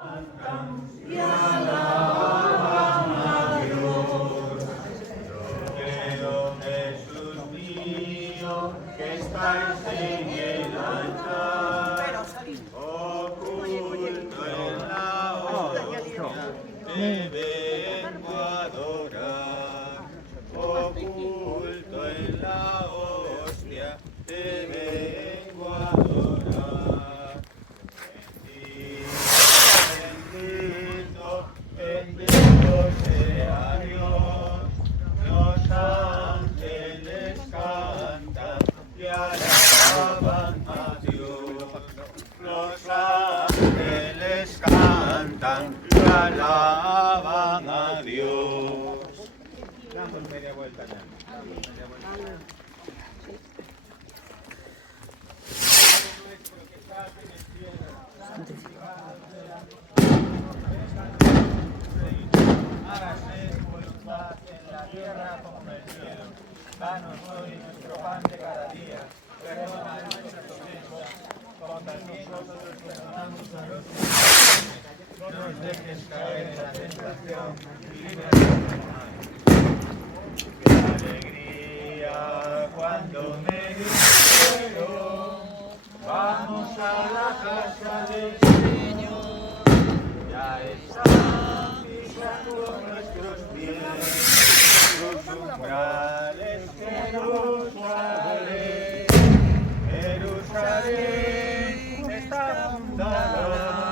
Y alaban a Dios. Yo creo, Jesús mío, que estáis en el altar, oculto en la hostia, te vengo a adorar. Oculto en la hostia, te vengo a adorar. Bendito, bendito sea Dios. Los ángeles cantan y alaban a Dios. Los ángeles cantan y alaban a Dios. Damos media vuelta ya. Media vuelta. Hágase tu voluntad en la tierra como en el cielo. Danos hoy nuestro pan de cada día. Perdona nuestras ofensas, como también nosotros perdonamos a los que nos ofenden. No nos dejes caer en la tentación y líbranos del mal. ¡Qué alegría cuando me dijeron! Vamos a la casa del Señor. Ya está pisando nuestros pies, los umbrales, Jerusalén. Jerusalén está fundada